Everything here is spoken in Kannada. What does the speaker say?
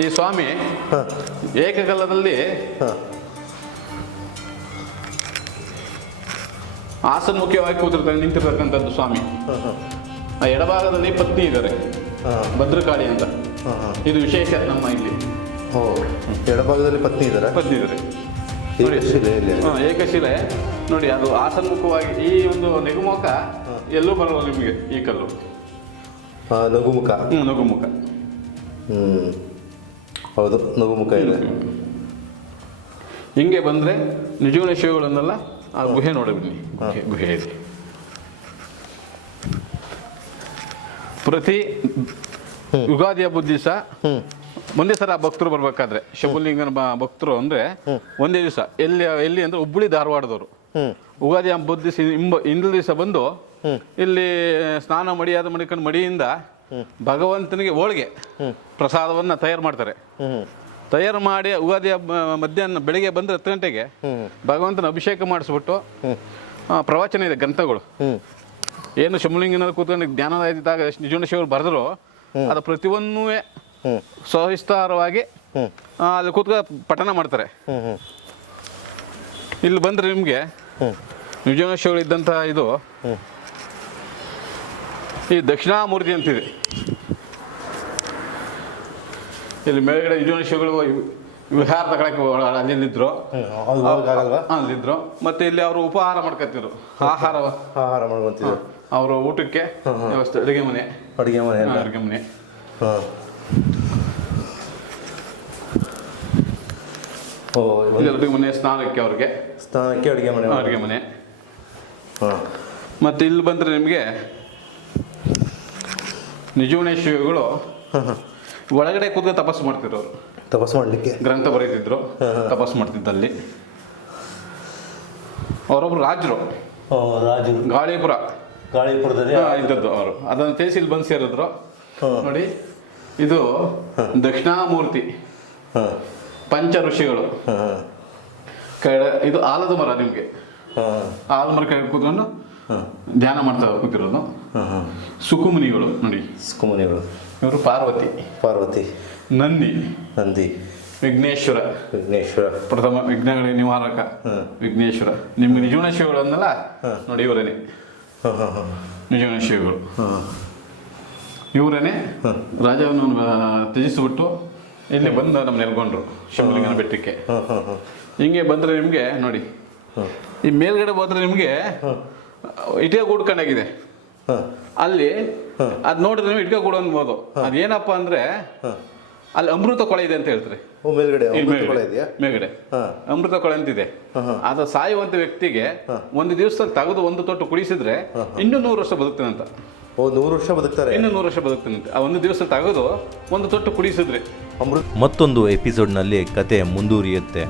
ಈ ಸ್ವಾಮಿ ಏಕಕಾಲದಲ್ಲಿ ಹಾಂ. ಆಸನ್ಮುಖವಾಗಿ ಕೂತಿರ್ತಾರೆ ನಿಂತಿರ್ತಕ್ಕಂಥದ್ದು ಸ್ವಾಮಿ. ಆ ಎಡಭಾಗದಲ್ಲಿ ಪತ್ನಿ ಇದ್ದಾರೆ. ಭದ್ರಕಾಳಿ ಅಂತ. ಇದು ವಿಶೇಷ ನಮ್ಮ ಇಲ್ಲಿ. ಓ ಎಡಭಾಗದಲ್ಲಿ ಪತ್ನಿ ಇದ್ದಾರೆ? ಪತ್ನಿ ಇದ್ದಾರೆ. ನೋಡಿ. ಏಕಶಿಲೆ ನೋಡಿ ಅದು ಆಸನ್ಮುಖವಾಗಿ ಈ ಒಂದು ನಿಗುಮುಖ ಎಲ್ಲೂ ಬರಲ್ಲ ನಿಮಗೆ ಈ ಕಲ್ಲು. ನಗುಮುಖ? ಹ್ಮ್, ನಗುಮುಖ. ಹ್ಞೂ ಹೌದು ನಗುಮುಖ ಇದೆ. ಹಿಂಗೆ ಬಂದರೆ ನಿಜಗುಣ ಶಿವಗಳನ್ನೆಲ್ಲ ಆ ಗುಹೆ ನೋಡಬಿಡಿ ಗುಹೆ ಇದೆ. ಪ್ರತಿ ಯುಗಾದಿ ಹಬ್ಬದ ದಿವಸ ಒಂದೇ ಸಲ ಭಕ್ತರು ಬರ್ಬೇಕಾದ್ರೆ. ಶಂಭುಲಿಂಗನ ಬ- ಭಕ್ತರು ಅಂದ್ರೆ ಒಂದೇ ದಿವಸ. ಎಲ್ಲಿ ಎಲ್ಲಿ ಅಂದ್ರೆ ಹುಬ್ಬಳ್ಳಿ ಧಾರವಾಡದವರು. ಯುಗಾದಿ ಹಬ್ಬದ ದಿವಸ ಇಂಬ ಹಿಂದಿನ ದಿವಸ ಬಂದು ಇಲ್ಲಿ ಸ್ನಾನ ಮಡಿಯಾದ ಮಡಿಕೊಂಡು ಮಡಿಯಿಂದ ಭಗವಂತನಿಗೆ ಹೋಳಿಗೆ ಪ್ರಸಾದವನ್ನು ತಯಾರು ಮಾಡ್ತಾರೆ. ತಯಾರು ಮಾಡಿ ಹಬ್ಬ, ಮಧ್ಯಾಹ್ನ ಬೆಳಿಗ್ಗೆ ಬಂದರೆ ಹತ್ತು ಗಂಟೆಗೆ ಭಗವಂತನ ಅಭಿಷೇಕ ಮಾಡಿಸ್ಬಿಟ್ಟು ಪ್ರವಚನ ಇದೆ, ಗ್ರಂಥಗಳು. ಏನು ಶಂಭುಲಿಂಗನ ಕೂತ್ಕೊಂಡು ಜ್ಞಾನದಾಯದಿದ್ದಾಗ ನಿಜಗುಣ ಶಿವರು ಬರೆದ್ರು, ಅದು ಪ್ರತಿಯೊಂದೂ ಸವಿಸ್ತಾರವಾಗಿ ಅಲ್ಲಿ ಕೂತ್ಕೊಂಡು ಪಠನ ಮಾಡ್ತಾರೆ. ಇಲ್ಲಿ ಬಂದರೆ ನಿಮಗೆ ಇದ್ದಂಥ ಇದು ಈ ದಕ್ಷಿಣಾಮೂರ್ತಿ ಅಂತಿದೆ. ಇಲ್ಲಿ ಮೇಲ್ಗಡೆ ನಿಜಗುಣ ಶಿವಗಳು ವಿಹಾರ ತಗೊಳಕ್ಕೆ ಅಲ್ಲಿ ಹೋಗಕ್ಕಾಗಲ್ವಾ ಅಲ್ಲಿದ್ರು ಮತ್ತೆ ಇಲ್ಲಿ ಅವರು ಉಪಹಾರ ಮಾಡ್ಕೊತಿದ್ರು ಆಹಾರ ಆಹಾರ ಮಾಡ್ಕೊಂತಿದ್ರು. ಅವರ ಊಟಕ್ಕೆ ವ್ಯವಸ್ಥೆ ಅಡುಗೆ ಮನೆ. ಅಡುಗೆ ಮನೆ ಅಡುಗೆ ಮನೆ. ಓ ಅಡುಗೆ ಮನೆ ಸ್ನಾನಕ್ಕೆ ಅವ್ರಿಗೆ. ಸ್ನಾನಕ್ಕೆ ಅಡುಗೆ ಮನೆ ಅಡುಗೆ ಮನೆ. ಮತ್ತೆ ಇಲ್ಲಿ ಬಂದರೆ ನಿಮಗೆ ನಿಜಗುಣ ಶಿವಗಳು ಒಳಗಡೆ ಕೂತ್ಕೊಂಡು ತಪಸ್ಸು ಮಾಡ್ತಿದ್ರು ಅವರು ತಪಸ್ಸು ಮಾಡಲಿಕ್ಕೆ? ಗ್ರಂಥ ಬರೀತಿದ್ರು ತಪಸ್ಸು ಮಾಡ್ತಿದ್ದಲ್ಲಿ. ಅವರೊಬ್ರು ರಾಜರು. ಓ ರಾಜು ಗಾಳಿಪುರ. ಗಾಳಿಪುರದಲ್ಲಿ? ಇದ್ದದ್ದು ಅವರು. ಅದನ್ನು ತಿಳಿಸಿ ಇಲ್ಲಿ ಬಂದು ಸೇರಿದ್ರು. ನೋಡಿ ಇದು ದಕ್ಷಿಣಾಮೂರ್ತಿ. ಹಾಂ. ಪಂಚ ಋಷಿಗಳು. ಹಾಂ ಹಾಂ. ಇದು ಆಲದ ಮರ ನಿಮಗೆ. ಆಲದ ಮರ ಕೂತ್ಕೊಂಡು ಧ್ಯಾನ ಮಾಡ್ತಾ ಕೂತಿರೋದು. ಹಾಂ ಹಾಂ. ಸುಕುಮುನಿಗಳು ನೋಡಿ. ಸುಕುಮುನಿಗಳು. ಇವರು ಪಾರ್ವತಿ. ಪಾರ್ವತಿ. ನಂದಿ. ನಂದಿ. ವಿಘ್ನೇಶ್ವರ. ವಿಘ್ನೇಶ್ವರ. ಪ್ರಥಮ ವಿಘ್ನಗಳ ನಿವಾರಕ. ವಿಘ್ನೇಶ್ವರ. ನಿಮ್ಗೆ ನಿಜಗುಣ ಶಿವಗಳು ಅಂದಲ್ಲ ನೋಡಿ ಇವರೇನೆ. ನಿಜವಣ ಹಾಂ ಹಾಂ. ನಿಜಗುಣ ಶಿವಗಳು. ಹಾಂ. ಇವರೇನೆ. ರಾಜವನ್ನು ತ್ಯಜಿಸಿಬಿಟ್ಟು ಇಲ್ಲಿ ಬಂದು ನಮ್ಮ ನೆಲ್ಕೊಂಡ್ರು ಶಿವಲಿಂಗನ ಬೆಟ್ಟಕ್ಕೆ. ಹಾಂ ಹಾಂ ಹಾಂ. ಹಿಂಗೆ ಬಂದರೆ ನಿಮಗೆ ನೋಡಿ. ಹಾಂ. ಈ ಮೇಲ್ಗಡೆ ಹೋದ್ರೆ ನಿಮಗೆ ಇಟಿಗೆ ಕೂಡ್ಕೊಂಡಾಗಿದೆ ಹಾಂ. ಅಲ್ಲಿ ಅದ್ ನೋಡಿದ್ರೆ ನೀವು ಇಟ್ಕೆ ಗೂಡು ಅನ್ಬೋದು ಅದೇನಪ್ಪ ಅಂದ್ರೆ ಅಲ್ಲಿ ಅಮೃತ ಕೊಳೆ ಇದೆ ಅಂತ ಹೇಳ್ತಾರೆ. ಓ ಮೇಲ್ಗಡೆ ಅಮೃತ ಕೊಳ ಇದೆಯಾ? ಮೇಲ್ಗಡೆ. ಹಾಂ. ಅಮೃತ ಕೊಳೆ ಅಂತಿದೆ. ಅದು ಸಾಯುವಂತ ವ್ಯಕ್ತಿಗೆ ಒಂದು ದಿವಸದಲ್ಲಿ ತೆಗೆದು ಒಂದು ತೊಟ್ಟು ಕುಡಿಸಿದ್ರೆ ಇನ್ನೂ ನೂರು ವರ್ಷ ಬದುಕ್ತಾನಂತ. ಓ ನೂರು ವರ್ಷ ಬದುಕ್ತಾರೆ. ಇನ್ನೂ ನೂರು ವರ್ಷ ಬದುಕ್ತಾನೆ ಆ ಒಂದು ದಿವಸ ತೆಗೆದು ಒಂದು ತೊಟ್ಟು ಕುಡಿಸಿದ್ರೆ. ಅಮೃತ ಮತ್ತೊಂದು ಎಪಿಸೋಡ್ನಲ್ಲಿ ಕತೆ ಮುಂದುವರಿಯುತ್ತೆ.